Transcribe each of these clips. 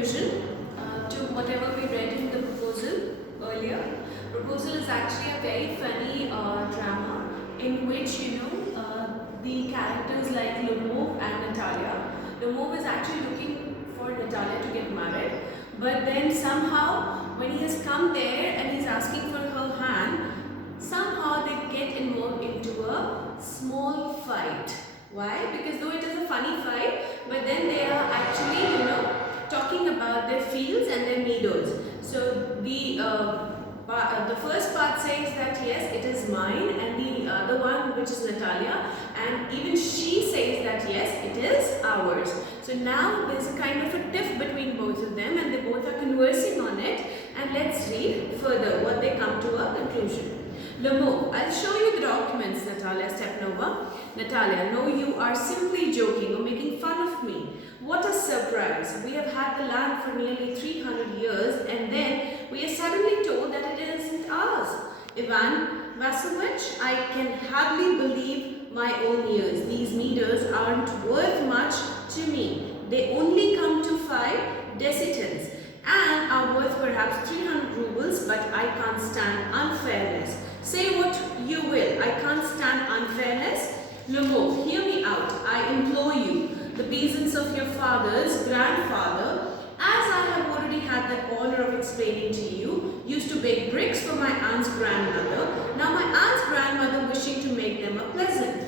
revision to whatever we read in the proposal earlier. Proposal is actually a very funny drama in which the characters like Lemov and Natalia. Lemov is actually looking for Natalia to get married, but then somehow when he has come there and he's asking for her hand, somehow they get involved into a small fight. Why? Because though it is a funny fight, but then they are actually, talking about their fields and their meadows. So the first part says that yes, it is mine, and the other one, which is Natalia, and even she says that yes, it is ours. So now there's a kind of a tiff between both of them, and they both are conversing on it. And let's read further what they come to a conclusion. Lemov, I'll show you the documents, Natalia Stepnova. Natalia, no, you are simply joking or making fun of me. What a surprise. We have had the land for nearly 300 years and then we are suddenly told that it isn't ours. Ivan Vassilevich, I can hardly believe my own ears. These meters aren't worth much to me. They only come to 5 desiatins and are worth perhaps 300 rubles, but I can't stand unfairness. Say what you will, I can't stand unfairness. Lemov, hear me out, I implore you. The peasants of your father's grandfather, as I have already had the honor of explaining to you, used to bake bricks for my aunt's grandmother. Now my aunt's grandmother wishing to make them a present.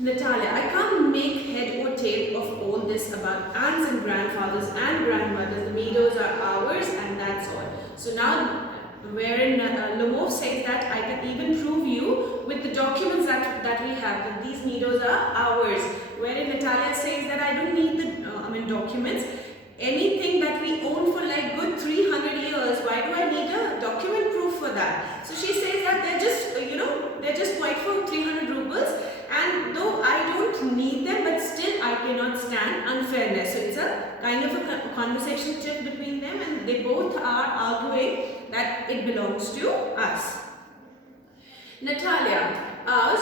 Natalia, I can't make head or tail of all this about aunts and grandfathers and grandmothers. The meadows are ours and that's all. So now, wherein Lemov says that I can even prove you with the documents that we have that these meadows are ours. Wherein Natalia says that I don't need the documents. Anything that we own for like good 300 years, why do I need a document proof for that? So she says that they're just, they're just quite for 300 rubles. And though I don't need them, but still I cannot stand unfairness. So it's a kind of a conversation tip between them, and they both are arguing that it belongs to us. Natalia, ours,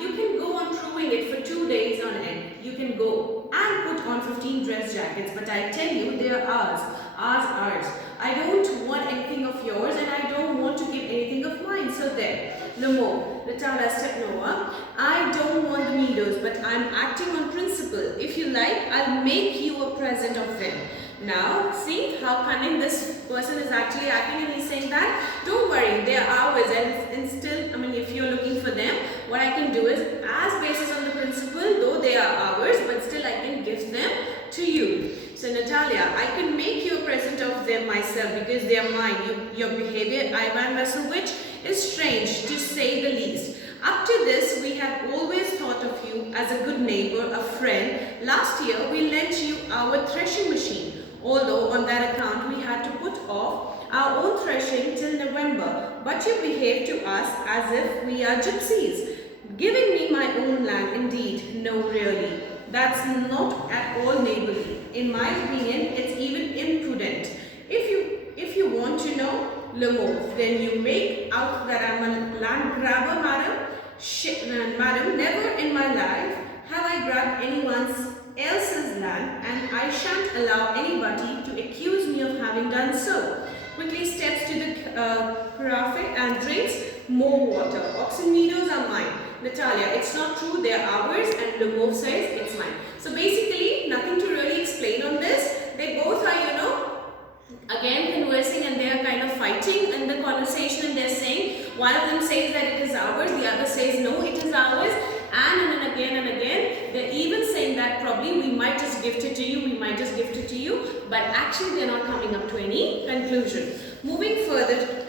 you can go on proving it for 2 days on end. You can go and put on 15 dress jackets, but I tell you, they are ours. Ours. I don't want anything of yours and I don't want to give anything of mine. So there. Lemov, Natalia Stepnova, I don't want the meadows, but I'm acting on principle. If you like, I'll make you a present of them. Now, see how cunning this person is actually acting, and he's saying that, don't worry, they are ours, and still, if you're looking for them, what I can do is, as basis on the principle, though they are ours, but still I can give them to you. So Natalia, I can make you a present of them myself because they are mine. Your behavior, Ivan Vassilevich, is strange to say the least. Up to this, we have always thought of you as a good neighbor, a friend. Last year, we lent you our threshing machine. Although on that account, we had to put off our own threshing till November. But you behave to us as if we are gypsies. Giving me my own land, indeed, no really. That's not at all neighborly. In my opinion, it's even imprudent. If you want to know, Lemov, then you make out that I'm a land grabber, madam. Madam, never in my life have I grabbed anyone else's land, and I shan't allow anybody to accuse me of having done so. Quickly steps to the carafe and drinks more water. Oxen meadows are mine. Natalia, it's not true, they are ours, and Lemov says it's mine. So basically, nothing to really explain on this. They both are, again conversing, and they are kind of fighting in the conversation, and they're saying, one of them says that it is ours, the other says no, it is ours, and again, they're even saying that probably we might just gift it to you, but actually they're not coming up to any conclusion. Moving further,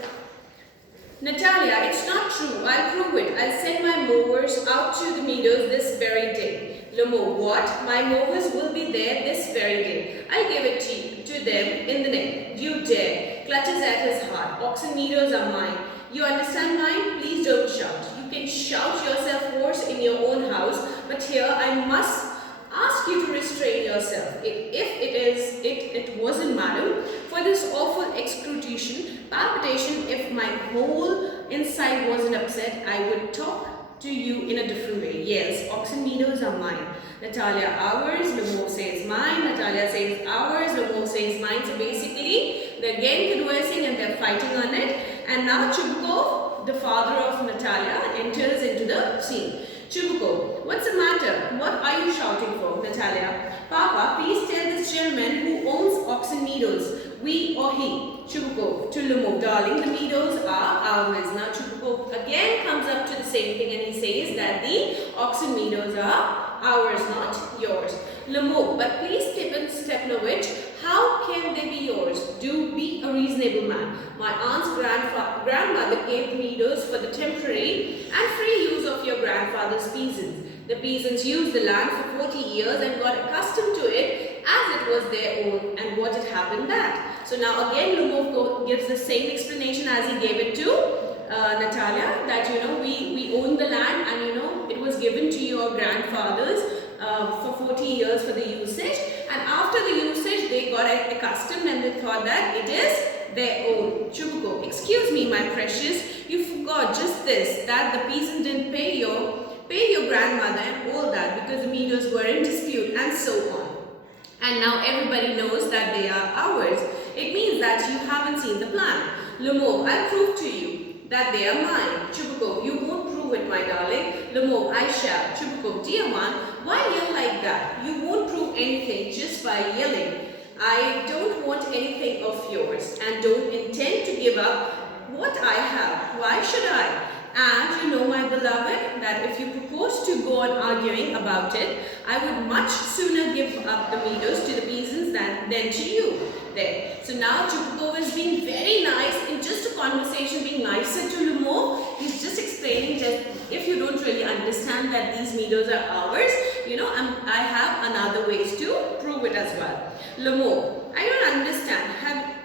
Natalia, it's not true, I'll prove it. I'll send my mowers out to the meadows this very day. Lemov, what? My mowers will be there this very day. I'll give it to them in the neck. You dare. Clutches at his heart. Oxen meadows are mine. You understand mine? Please don't shout. You can shout yourself hoarse in your own house, but here I must ask you to restrain yourself. If it wasn't, madam, for this awful palpitation, if my whole inside wasn't upset, I would talk to you in a different way. Yes, Oxen Meadows are mine. Natalia, ours. Lemov says mine. Natalia says ours. Lemov says mine. So basically, they're again conversing and they're fighting on it. And now Chubukov, the father of Natalia, enters into the scene. Chubukov, what's the matter? What are you shouting for? Natalia, Papa, please tell this gentleman who owns Oxen Meadows, we or he. Chubukov to Lemov, darling, the meadows are ours. Now Chubukov again comes up to the same thing and he says that the Oxen Meadows are ours, not yours. Lemov, but please Stepanovich, how can they be yours? Do be a reasonable man. My aunt's grandmother gave the meadows for the temporary and free use of your grandfather's peasants. The peasants used the land for 40 years and got accustomed to it as it was their own. And what had happened that? So now again Lemov gives the same explanation as he gave it to Natalia, that we own the land and it was given to your grandfathers for 40 years for the usage, and after the usage they got accustomed and they thought that it is their own. Chubukov, excuse me my precious, you forgot just this, that the peasant didn't pay your grandmother and all that because the meadows were in dispute and so on. And now everybody knows that they are ours. It means that you haven't seen the plan. Lemov, I'll prove to you that they are mine. Chubukov, you won't prove it, my darling. Lemov, I shall. Chubukov, dear one, why yell like that? You won't prove anything just by yelling. I don't want anything of yours and don't intend to give up what I have. Why should I? And my beloved, that if you propose to go on arguing about it, I would much sooner give up the meadows to the peasants than to you. There. So now Chubukov is being very nice in just a conversation, being nicer to Lemov. He's just explaining that if you don't really understand that these meadows are ours, I have another ways to prove it as well. Lemov, I don't understand.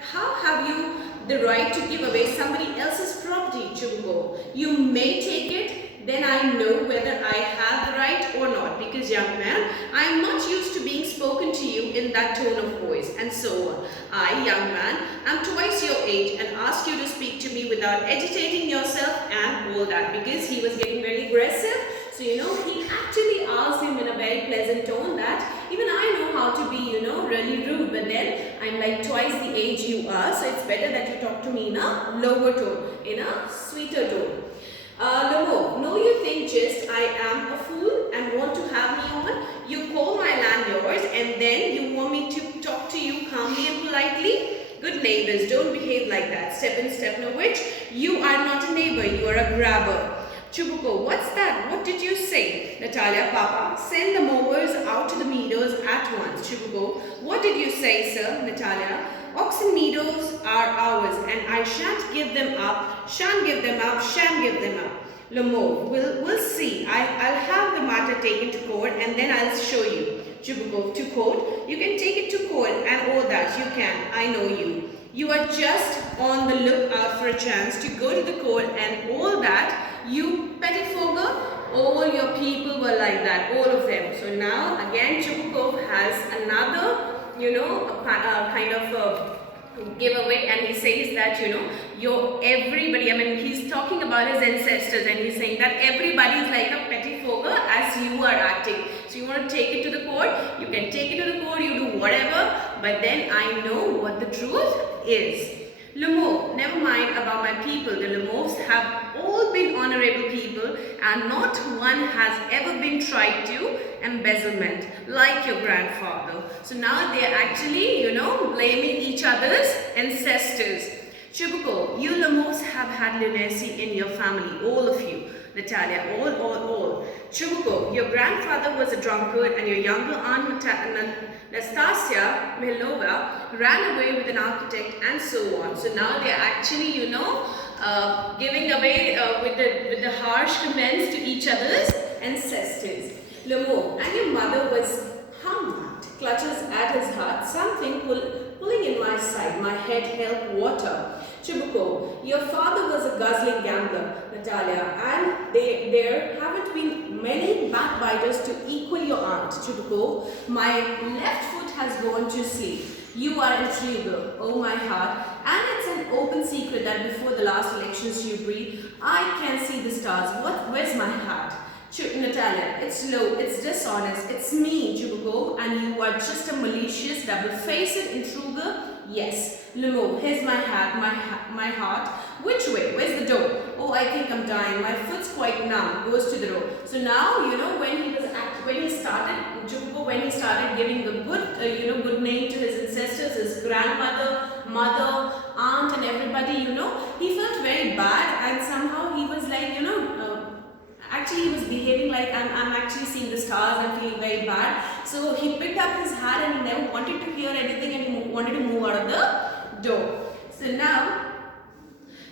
How have you the right to give away somebody else's property, Chubukov? You may take it, then I know whether I have the right or not. Because young man, I am not used to being spoken to you in that tone of voice and so on. I, young man, am twice your age and ask you to speak to me without agitating yourself and all that. Because he was getting very aggressive. So, he actually asked him in a very pleasant tone that even I know how to be, really rude, but then I'm like twice the age you are, so it's better that you talk to me in a lower tone, in a sweeter tone. Lemov, no, you think just I am a fool and want to have me on? You call my land yours and then you want me to talk to you calmly and politely? Good neighbors, don't behave like that. Stepanovich, you are not a neighbor, you are a grabber. Chubukov, what's that? What did you say? Natalia, Papa, send the mowers out to the meadows at once. Chubukov, what did you say, sir? Natalia, Oxen Meadows are ours and I shan't give them up, shan't give them up. Lemov, we'll see. I'll have the matter taken to court and then I'll show you. Chubukov, to court? You can take it to court and all that. You can. I know you. You are just on the lookout for a chance to go to the court and all that. You pettifogger, all your people were like that, all of them. So now again Chubukov has another, kind of giveaway, and he says that everybody, he's talking about his ancestors and he's saying that everybody is like a pettifogger as you are acting. So you want to take it to the court, you can take it to the court, you do whatever, but then I know what the truth is. Lemov, never mind about my people. The Lemovs have all been honorable people and not one has ever been tried to embezzlement like your grandfather. So now they are actually, blaming each other's ancestors. Chubukov, you Lemovs have had lunacy in your family, all of you. Natalia, all. Chubukov, your grandfather was a drunkard and your younger aunt Nastasia Mihailova ran away with an architect and so on. So now they are actually, giving away with the harsh comments to each other's ancestors. Lemov, and your mother was humbled, clutches at his heart, something pulling in my side, my head held water. Chubukov, your father was a guzzling gambler, Natalia, and there haven't been many backbiters to equal your aunt. Chubukov, my left foot has gone to sleep. You are intriguer, oh my heart, and it's an open secret that before the last elections you breathed, I can see the stars. Where's my hat? Natalia, it's low, it's dishonest, it's mean, Chubuko, and you are just a malicious, double-faced intruder. Yes, Limo, here's my hat, my heart. Which way? Where's the door? Oh, I think I'm dying. My foot's quite numb. Goes to the door. So now, when he started, Chubuko, when he started giving the good, good name to his ancestors, his grandmother, mother, aunt, and everybody, he felt very bad, and somehow he was like, actually, he was behaving like I'm actually seeing the stars and feeling very bad. So he picked up his hat and he never wanted to hear anything and he wanted to move out of the door. So now,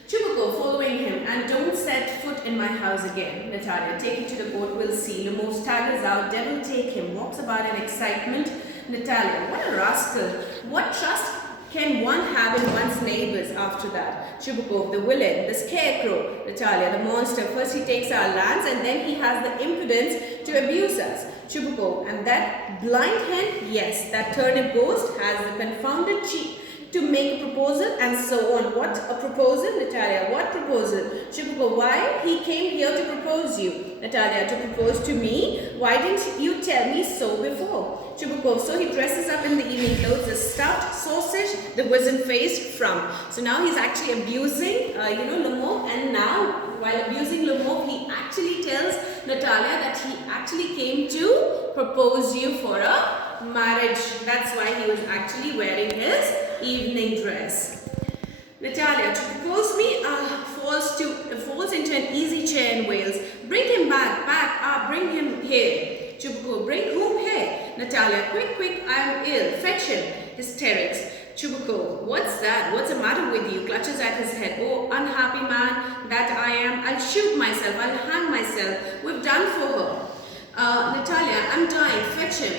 Chubuko following him, and don't set foot in my house again. Natalia, take him to the court, we'll see. Limo staggers out, devil take him, walks about in excitement. Natalia, what a rascal. What trust can one have in one's neighbors after that? Chubuko, the villain, the scarecrow. Natalia, the monster. First he takes our lands and then he has the impudence to abuse us. Chubuko, and that blind hen? Yes, that turnip ghost has the confounded cheek to make a proposal and so on. What a proposal, Natalia? What proposal? Chubuko, why? He came here to propose you. Natalia, to propose to me? Why didn't you tell me so before? Chubuko, so he dresses up in the evening clothes, the stuffed sausage, the wizen-faced frump. So now he's actually abusing, Limo, and now while abusing Limo, he actually tells Natalia that he actually came to propose you for a marriage. That's why he was actually wearing his evening dress. Natalia, to propose me, falls into an easy chair in Wales. Bring him back, bring him here. Chubuko, bring whom here? Natalia, quick, I am ill, fetch him. Hysterics. Chubuko, what's that? What's the matter with you? Clutches at his head. Oh, unhappy man that I am. I'll shoot myself, I'll hang myself. We've done for her. Natalia, I'm dying, fetch him.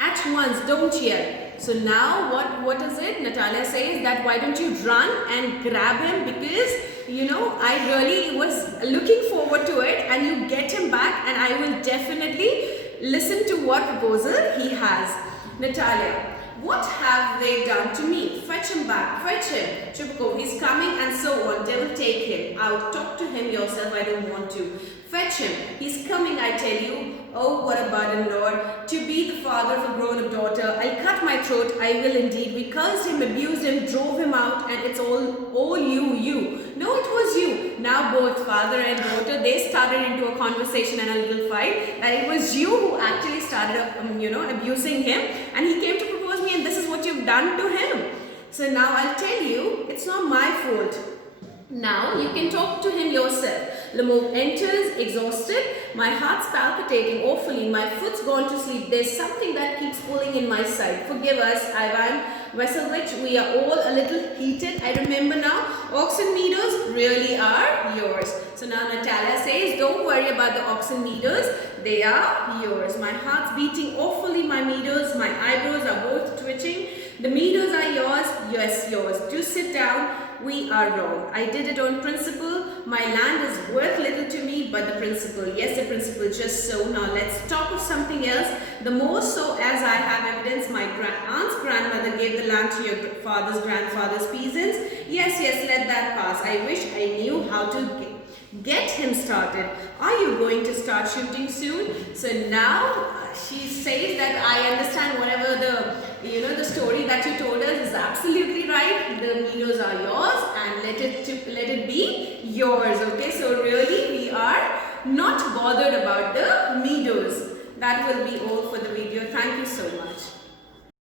At once, don't yell. So now what is it? Natalia says that why don't you run and grab him, because I really was looking forward to it, and you get him back and I will definitely listen to what proposal he has. Natalia, what have they done to me? Fetch him back, fetch him. Chubuko, he's coming and so on. Devil take him. Out, talk to him yourself, I don't want to. Fetch him. He's coming, I tell you. Oh, what a burden, Lord. To be the father of a grown-up daughter. I'll cut my throat, I will indeed. We cursed him, abused him, drove him out, and it's all you. No, it was you. Now both father and daughter, they started into a conversation and a little fight. That it was you who actually started, abusing him. And he came to propose me, and this is what you've done to him. So now I'll tell you, it's not my fault. Now you can talk to him yourself. Limo enters exhausted. My heart's palpitating awfully. My foot's gone to sleep. There's something that keeps pulling in my side. Forgive us, Ivan Vasilevich. We are all a little heated. I remember now. Oxen meters really are yours. So now Natalia says, don't worry about the oxen meters. They are yours. My heart's beating awfully. My meters, my eyebrows are both twitching. The meters are yours. Yes, yours. Do sit down. We are wrong. I did it on principle. My land is worth little to me, but the principle, yes, the principle, just so. Now let's talk of something else. The more so as I have evidence, my aunt's grandmother gave the land to your father's grandfather's peasants. Yes, let that pass. I wish I knew how to get him started. Are you going to start shooting soon? So now she says that I understand whatever the story that you told us is absolutely right. The meters are yours and let it be yours. Okay, so really we are not bothered about the meters. That will be all for the video. Thank you so much.